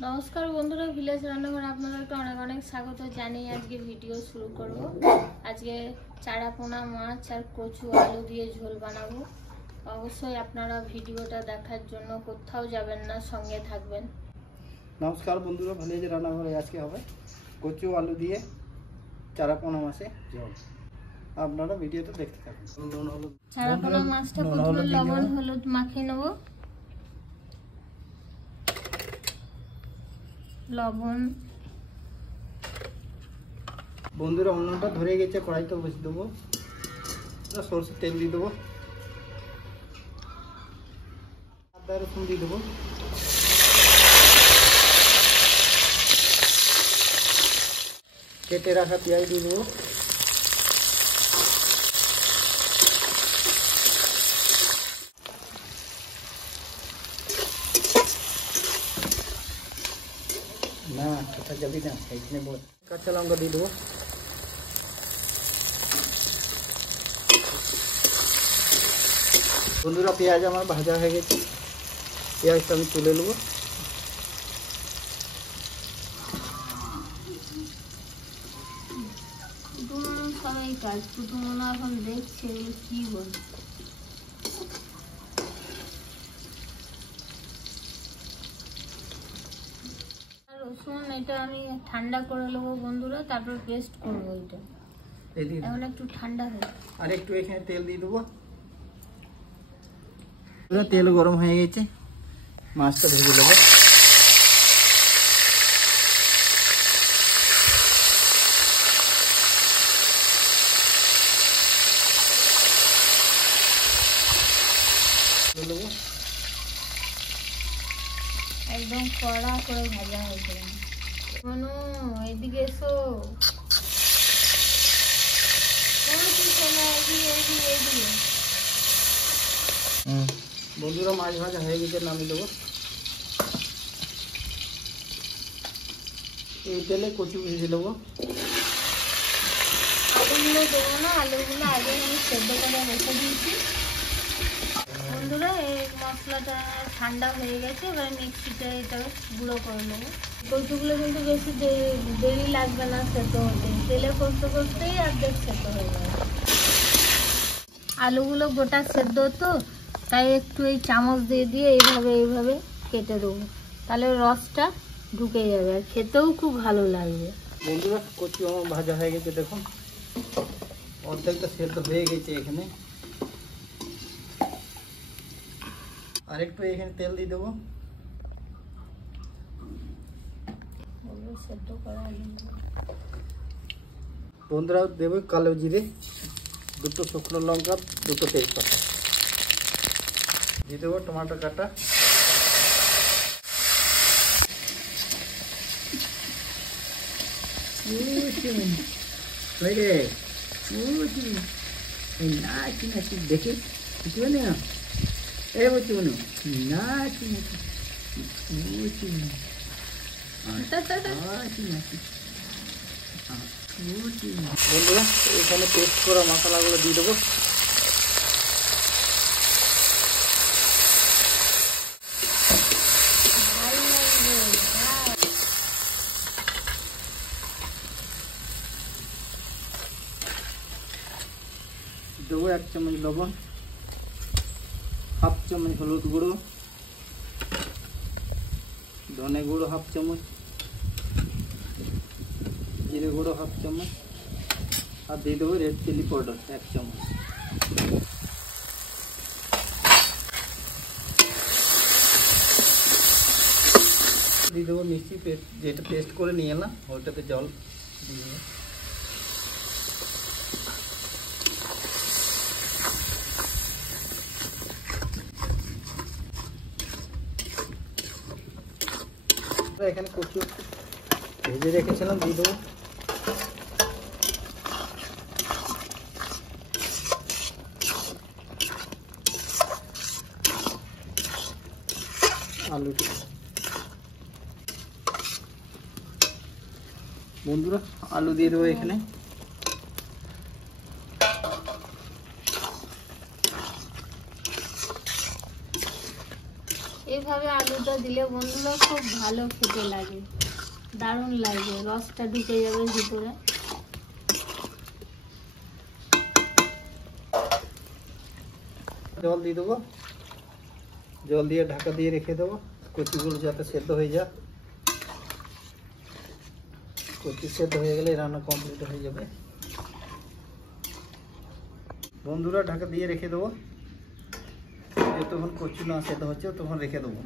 नमस्कार बंधुरा ভিলেজ রান্নাঘর আপনাদেরকে অনেক অনেক স্বাগত জানিয়ে আজকে ভিডিও শুরু করব। আজকে চারাপোনা মাছ আর কচু আলু দিয়ে ঝোল বানাবো। অবশ্যই আপনারা ভিডিওটা দেখার জন্য কোথাও যাবেন না, সঙ্গে থাকবেন। নমস্কার বন্ধুরা, ভিলেজ রান্নাঘরে আজকে হবে কচু আলু দিয়ে চারাপোনা মাছের ঝোল। আপনারা ভিডিওটা দেখতে থাকুন। চারাপোনা মাছটা প্রথমে লবণ হলুদ মাখিয়ে নেব। লবণ বন্ধুরা উনুনটা ধরে গেছে, কড়াইতে বসিয়ে দেবো। সরষের তেল দিয়ে দেবো, আদা রসুন দিয়ে দেবো, কেটে রাখা পেঁয়াজ দিয়ে দেবো, না কাঁচা যাবি না, এইখানে বল। কাঁচা লঙ্কা দিয়ে দেবো, বন্ধুরা পেঁয়াজ আমার ভাজা হয়ে গেছে, পেঁয়াজটা আমি তুলে নেবো। সবাই কাজ কুটুমনা এখন দেখছে কি বল। রসুন এটা আমি ঠান্ডা করে নেবো বন্ধুরা, তারপর পেস্ট করবো। এটা এখন একটু ঠান্ডা হয়ে আর একটু এখানে তেল দিয়ে দেবো। তেল গরম হয়ে গেছে, মাছটা ভেজে দেবো। একদম কড়া করে ভাজা হয়েছে। মনু এদিকে এসো, বন্ধুরা মাছ ভাজা হয়ে গেছে, নামিয়ে দেবো। এই তেলে কচু ভেজে দেবো। আলুগুলো দেবো না, আলুগুলো আগে আমি সেদ্ধ করে রেখে দিয়েছি। বন্ধুরা এই মশলাটা ঠান্ডা হয়ে গেছে, এবার মিক্সিতে এটা গুঁড়ো করে নেবো। কচুগুলো কিন্তু বেশি দেরি লাগবে না সেদ্ধ হতে, তেলে কষতে কষতেই অর্ধেক সেদ্ধ হয়ে যাবে। আলুগুলো গোটা সেদ্ধ তো, তাই একটু এই চামচ দিয়ে দিয়ে এইভাবে কেটে দেবো, তাহলে রসটা ঢুকে যাবে আর খেতেও খুব ভালো লাগবে। বন্ধুরা কচু আমার ভাজা হয়ে গেছে, দেখুন অর্ধেকটা সেদ্ধ হয়ে গেছে। এখানে আর একটু এখানে তেল দিয়ে দেবো। সেদ্ধ করা বন্ধুরা দেবো কালো জিরে, দুটো শুকনো লঙ্কা, দুটো তেজপাতা দিয়ে দেবো, টমেটো কাটা, দেখি কিছু না এ বলছি বলুন না বন্ধুরা এখানে পেস্ট করা মশলাগুলো দিয়ে দেবো। দেবো 1 চামচ লবণ, হাফ চামচ হলুদ গুঁড়ো, ধনে গুঁড়ো হাফ চামচ, জিরে গুঁড়ো হাফ চামচ, আর দিয়ে দেবো রেড চিলি পাউডার 1 চামচ। দিয়ে দেবো মিষ্টি পেস্ট, যেটা পেস্ট করে নিয়ে এলাম ওইটাতে জল দিয়ে দেবো। এখানে কচু ভেজে রেখেছিলাম দিয়ে দেবো। আলুটি বন্ধুরা আলু দিয়ে দেবো এখানে। এই এইভাবে আলুটা দিলে বন্ধুরা খুব ভালো খেতে লাগে, দারুণ লাগবে, রসটা ঢুকে যাবে ভিতরে। জল দিয়ে দেবো, জল দিয়ে ঢাকা দিয়ে রেখে দেবো কচুগুলো যাতে সেদ্ধ হয়ে যায়। কচু সেদ্ধ হয়ে গেলে রান্না কমপ্লিট হয়ে যাবে। বন্ধুরা ঢাকা দিয়ে রেখে দেবো, যতক্ষণ কচু না সেদ্ধ হচ্ছে তখন রেখে দেবো।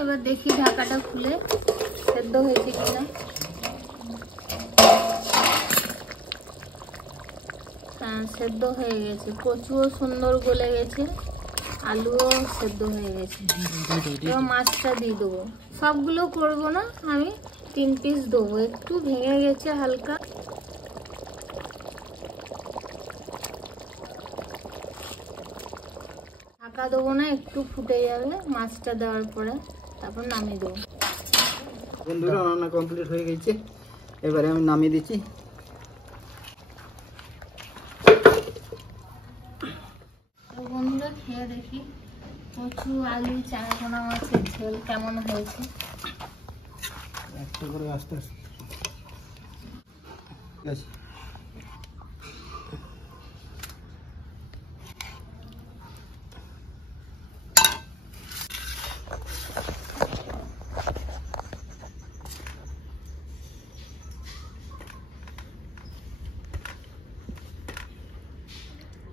এবার দেখি ঢাকাটা খুলে সেদ্ধ হয়েছে কিনা। হ্যাঁ, সেদ্ধ হয়ে গেছে, কচুও সুন্দর গলে গেছে, আলুও সেদ্ধ হয়ে গেছে। এবার মাছটা দিয়ে দেবো, সবগুলো করবো না, আমি 3 পিস দেবো, একটু ভেঙে গেছে হালকা। ঢাকা দেবো না, একটু ফুটে যাবে মাছটা দেওয়ার পরে, তারপর নামিয়ে দেবো। বন্ধুরা রান্না কমপ্লিট হয়ে গেছে, এবারে আমি নামিয়ে দিচ্ছি। তো বন্ধুরা খেয়ে দেখি কচু আলু চারাপোনা মাছের ঝোল কেমন হয়েছে। একটা করে আস্তে আস্তে ঠিক আছে।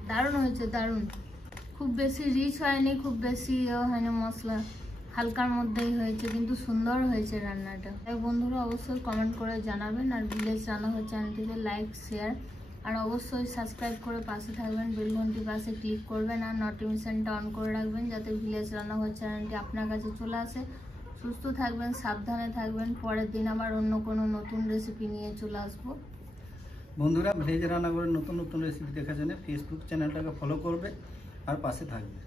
দারুণ হয়েছে, দারুণ। খুব বেশি রিচ হয়নি, খুব বেশি হয়নি, মশলা হালকার মধ্যেই হয়েছে, কিন্তু সুন্দর হয়েছে রান্নাটা। তাই বন্ধুরা অবশ্যই কমেন্ট করে জানাবেন, আর ভিলেজ রান্নাঘর চ্যানেলটিকে লাইক শেয়ার আর অবশ্যই সাবস্ক্রাইব করে পাশে থাকবেন, বেল ঘন্টির পাশে ক্লিক করবেন আর নোটিফিকেশনটা অন করে রাখবেন, যাতে ভিলেজ রান্নাঘর চ্যানেলটি আপনার কাছে চলে আসে। সুস্থ থাকবেন, সাবধানে থাকবেন, পরের দিন আবার অন্য কোনো নতুন রেসিপি নিয়ে চলে আসবো। বন্ধুরা ভেজ রান্নাঘরের নতুন নতুন রেসিপি দেখার জন্য ফেসবুক চ্যানেলটাকে ফলো করবে আর পাশে থাকবে।